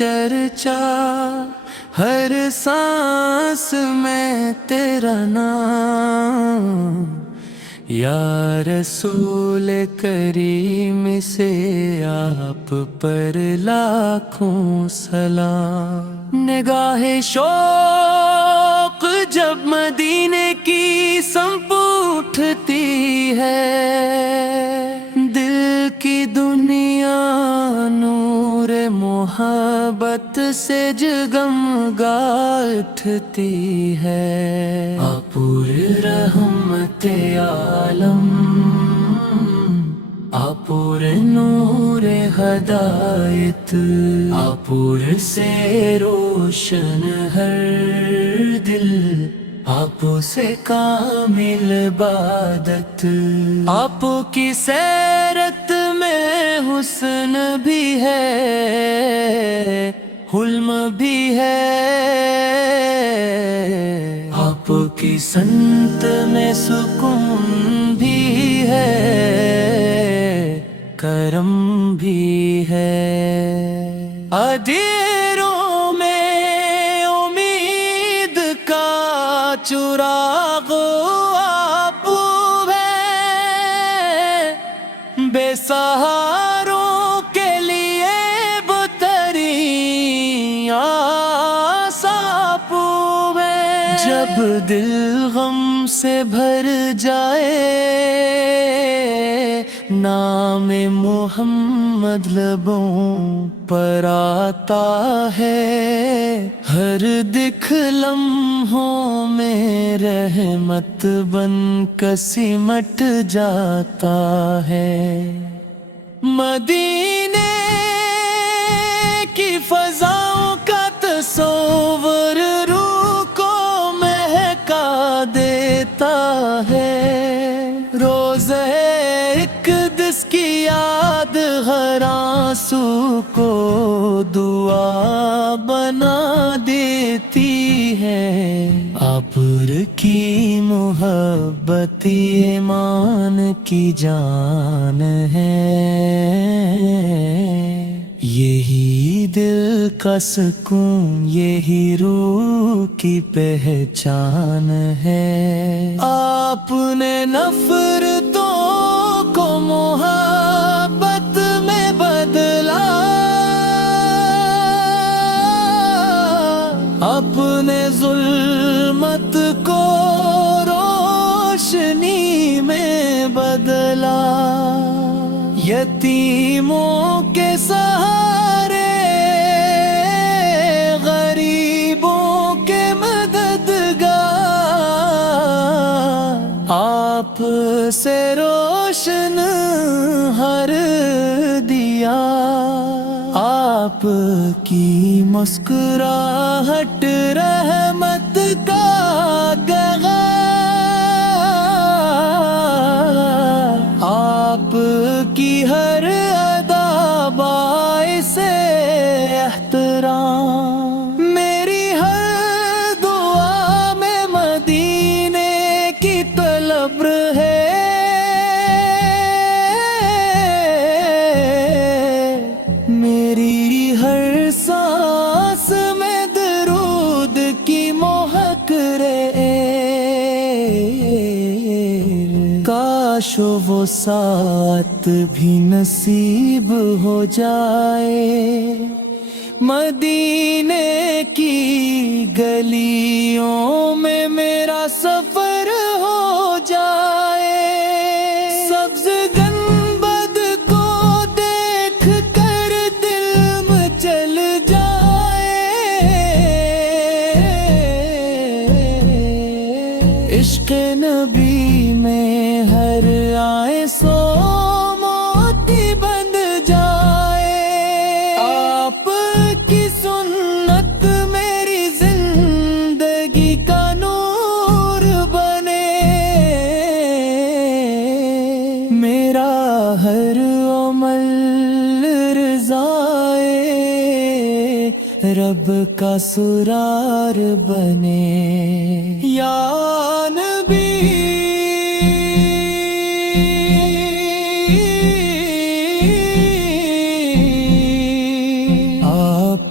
چرچا، ہر سانس میں تیرا نام، یا رسول کریم سے آپ پر لاکھوں سلام۔ نگاہ شوق جب مدینے کی سمت اٹھتی ہے، دل کی دنیا نور محبت سے جگمگا اٹھتی ہے۔ آپ پر رحمت عالم، آپ پر نور ہدایت، آپ پر سے روشن ہر دل، آپ سے کامل عبادت۔ آپ کی سیرت میں حسن بھی ہے، حلم بھی ہے، آپ کی سنت میں سکون بھی ہے، کرم بھی ہے۔ ادھیروں میں امید کا چراغ آپ ہیں، بے سہاروں کے لیے بہترین آس آپ ہیں۔ جب دل غم سے بھر جائے، نام محمد لبوں پر آتا ہے، ہر دکھ لمحوں میں رحمت بن کر سمٹ جاتا ہے۔ مدینے کی فضاؤں کا تصور روح کو مہکا دیتا ہے، روز اقدس کی یاد ہر آنسو کو دعا بنا دیتی ہے۔ آپ کی محبت ایمان کی جان ہے، یہی دل کا سکون، یہی روح کی پہچان ہے۔ آپ نے نفرتوں کو محبت میں بدلا، اپنے ظلمت کو روشنی میں بدلا، یتیموں کے سہارے، غریبوں کے مددگار، آپ سے روشن ہر دیا، آپ کی مسکراہٹ رحمت کا گہوار، آپ کی ہر ادا باعث احترام۔ میری ہر دعا میں مدینے کی طلب ہے، میری ہر سانس میں درود کی مہک رہے، کاش وہ ساتھ بھی نصیب ہو جائے، مدینے کی گلیوں میں میرا سفر ہو جائے، سبز گنبد کو دیکھ کر دل مچل جائے، عشق نبی میں ہر آئے سو موتی بند جائے، آپ کی سنت میری زندگی کا نور بنے، میرا ہر عمل رضائے رب کا سرار بنے، یا نبی آپ